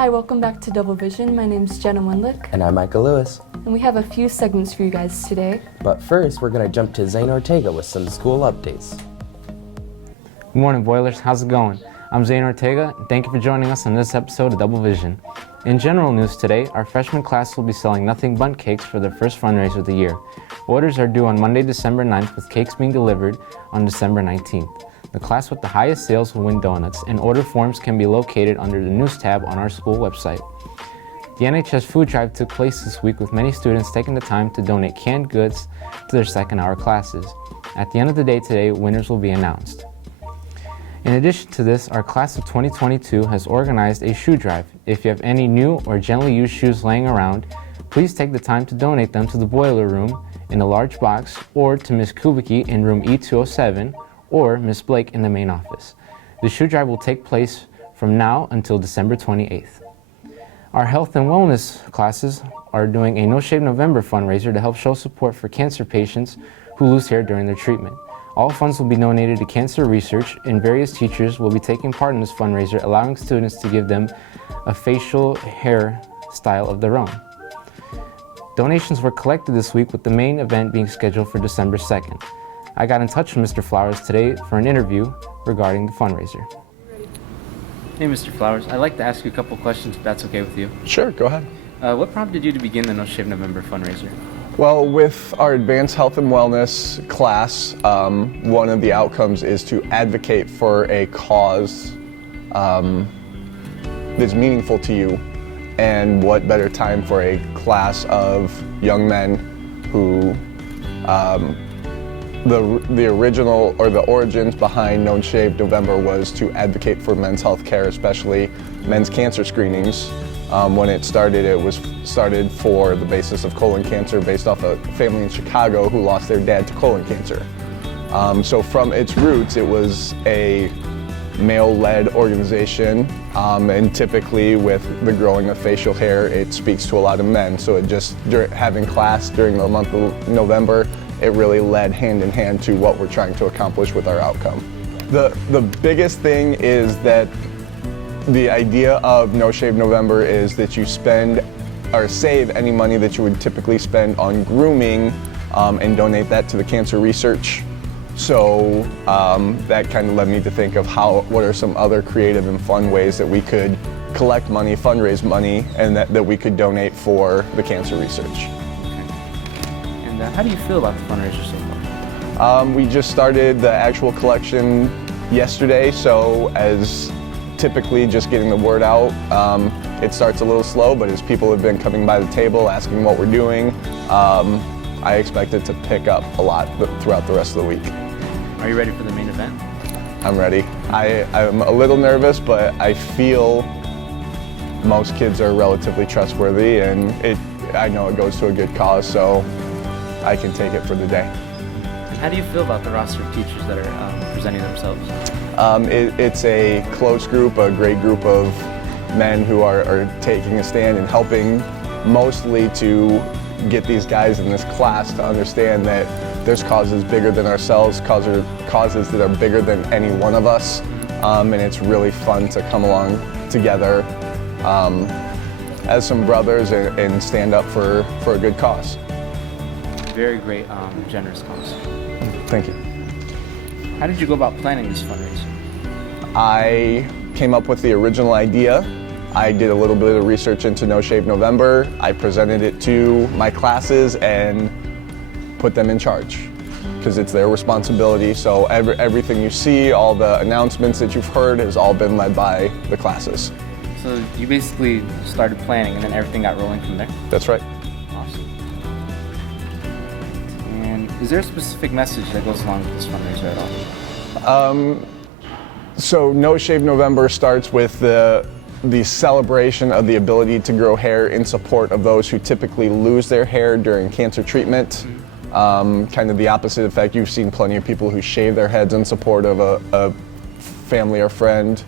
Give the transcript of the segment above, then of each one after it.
Hi, welcome back to Double Vision. My name's Jenna Wendlick. And I'm Michael Lewis. And we have a few segments for you guys today. But first, we're going to jump to Zane Ortega with some school updates. Good morning, Boilers. How's it going? I'm Zane Ortega, and thank you for joining us on this episode of Double Vision. In general news today, our freshman class will be selling nothing but cakes for their first fundraiser of the year. Orders are due on Monday, December 9th, with cakes being delivered on December 19th. The class with the highest sales will win donuts, and order forms can be located under the News tab on our school website. The NHS food drive took place this week with many students taking the time to donate canned goods to their second-hour classes. At the end of the day today, winners will be announced. In addition to this, our class of 2022 has organized a shoe drive. If you have any new or gently used shoes laying around, please take the time to donate them to the boiler room in a large box, or to Ms. Kubicki in room E207, or Ms. Blake in the main office. The shoe drive will take place from now until December 28th. Our health and wellness classes are doing a No Shave November fundraiser to help show support for cancer patients who lose hair during their treatment. All funds will be donated to cancer research, and various teachers will be taking part in this fundraiser, allowing students to give them a facial hair style of their own. Donations were collected this week, with the main event being scheduled for December 2nd. I got in touch with Mr. Flowers today for an interview regarding the fundraiser. Hey, Mr. Flowers. I'd like to ask you a couple questions, if that's okay with you. Sure, go ahead. What prompted you to begin the No Shave November fundraiser? Well, with our advanced health and wellness class, one of the outcomes is to advocate for a cause that's meaningful to you. And what better time for a class of young men who the original or the origins behind No Shave November was to advocate for men's health care, especially men's cancer screenings. When it was started for the basis of colon cancer, based off a family in Chicago who lost their dad to colon cancer. So from its roots, it was a male-led organization, and typically with the growing of facial hair, it speaks to a lot of men. So it just, having class during the month of November, it really led hand in hand to what we're trying to accomplish with our outcome. The biggest thing is that the idea of No Shave November is that you spend or save any money that you would typically spend on grooming and donate that to the cancer research. So that kind of led me to think of what are some other creative and fun ways that we could collect money, fundraise money, and that we could donate for the cancer research. How do you feel about the fundraiser so far? We just started the actual collection yesterday, so as typically just getting the word out, it starts a little slow, but as people have been coming by the table asking what we're doing, I expect it to pick up a lot throughout the rest of the week. Are you ready for the main event? I'm ready. I'm a little nervous, but I feel most kids are relatively trustworthy, and I know it goes to a good cause, so I can take it for the day. And how do you feel about the roster of teachers that are presenting themselves? It's a close group, a great group of men who are taking a stand and helping mostly to get these guys in this class to understand that there's causes bigger than ourselves, causes that are bigger than any one of us, and it's really fun to come along together as some brothers and stand up for a good cause. Very great, generous cause. Thank you. How did you go about planning this fundraiser? I came up with the original idea. I did a little bit of research into No Shave November. I presented it to my classes and put them in charge, because it's their responsibility. So everything you see, all the announcements that you've heard, has all been led by the classes. So you basically started planning and then everything got rolling from there? That's right. Awesome. And is there a specific message that goes along with this fundraiser at all? So No Shave November starts with the celebration of the ability to grow hair in support of those who typically lose their hair during cancer treatment. Kind of the opposite effect. You've seen plenty of people who shave their heads in support of a family or friend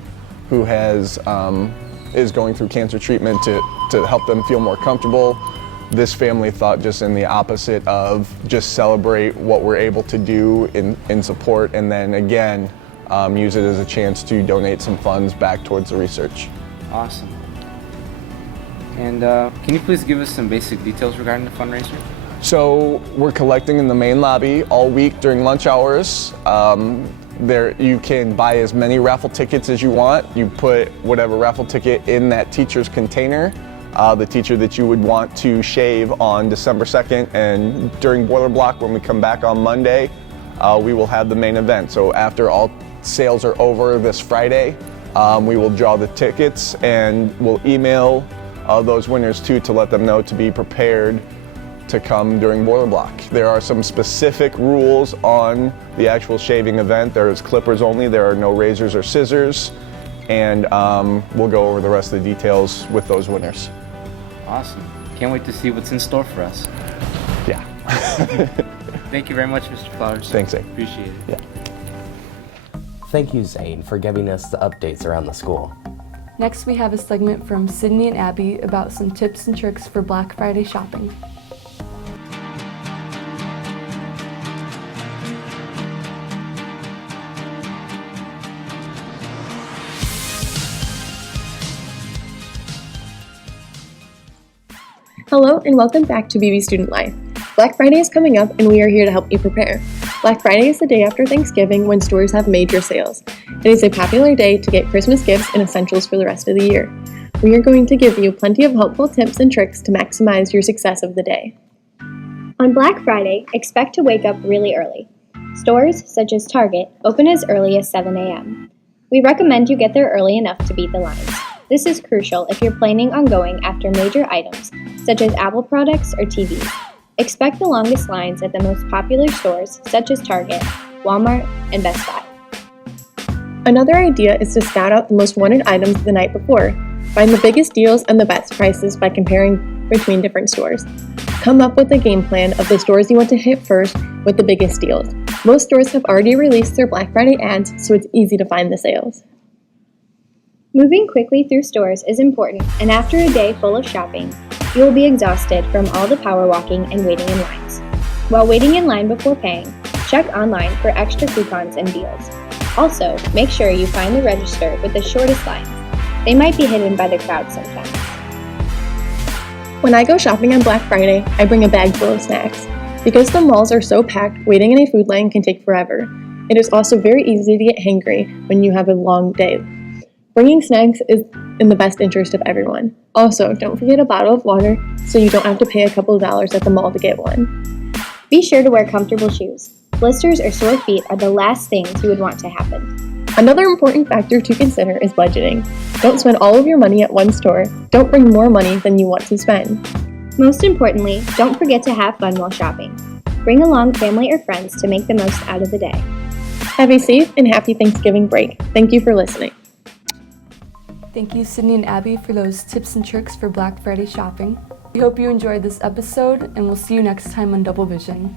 who is going through cancer treatment to help them feel more comfortable. This family thought just in the opposite of just celebrate what we're able to do in support, and then again use it as a chance to donate some funds back towards the research. Awesome. And can you please give us some basic details regarding the fundraiser? So we're collecting in the main lobby all week during lunch hours. There you can buy as many raffle tickets as you want. You put whatever raffle ticket in that teacher's container, the teacher that you would want to shave on December 2nd, and during Boiler Block when we come back on Monday, we will have the main event. So after all sales are over this Friday, we will draw the tickets and we'll email those winners too to let them know to be prepared to come during Boiler Block. There are some specific rules on the actual shaving event. There is clippers only, there are no razors or scissors, and we'll go over the rest of the details with those winners. Awesome. Can't wait to see what's in store for us. Yeah. Thank you very much, Mr. Flowers. Thanks, Zane. Appreciate it. Yeah. Thank you, Zane, for giving us the updates around the school. Next, we have a segment from Sydney and Abby about some tips and tricks for Black Friday shopping. Hello and welcome back to BB Student Life. Black Friday is coming up and we are here to help you prepare. Black Friday is the day after Thanksgiving when stores have major sales. It is a popular day to get Christmas gifts and essentials for the rest of the year. We are going to give you plenty of helpful tips and tricks to maximize your success of the day. On Black Friday, expect to wake up really early. Stores, such as Target, open as early as 7 a.m. We recommend you get there early enough to beat the lines. This is crucial if you're planning on going after major items, such as Apple products or TVs. Expect the longest lines at the most popular stores, such as Target, Walmart, and Best Buy. Another idea is to scout out the most wanted items the night before. Find the biggest deals and the best prices by comparing between different stores. Come up with a game plan of the stores you want to hit first with the biggest deals. Most stores have already released their Black Friday ads, so it's easy to find the sales. Moving quickly through stores is important, and after a day full of shopping, you will be exhausted from all the power walking and waiting in lines. While waiting in line before paying, check online for extra coupons and deals. Also, make sure you find the register with the shortest lines. They might be hidden by the crowd sometimes. When I go shopping on Black Friday, I bring a bag full of snacks. Because the malls are so packed, waiting in a food line can take forever. It is also very easy to get hangry when you have a long day. Bringing snacks is in the best interest of everyone. Also, don't forget a bottle of water so you don't have to pay a couple of dollars at the mall to get one. Be sure to wear comfortable shoes. Blisters or sore feet are the last things you would want to happen. Another important factor to consider is budgeting. Don't spend all of your money at one store. Don't bring more money than you want to spend. Most importantly, don't forget to have fun while shopping. Bring along family or friends to make the most out of the day. Have a safe and happy Thanksgiving break. Thank you for listening. Thank you, Sydney and Abby, for those tips and tricks for Black Friday shopping. We hope you enjoyed this episode, and we'll see you next time on Double Vision.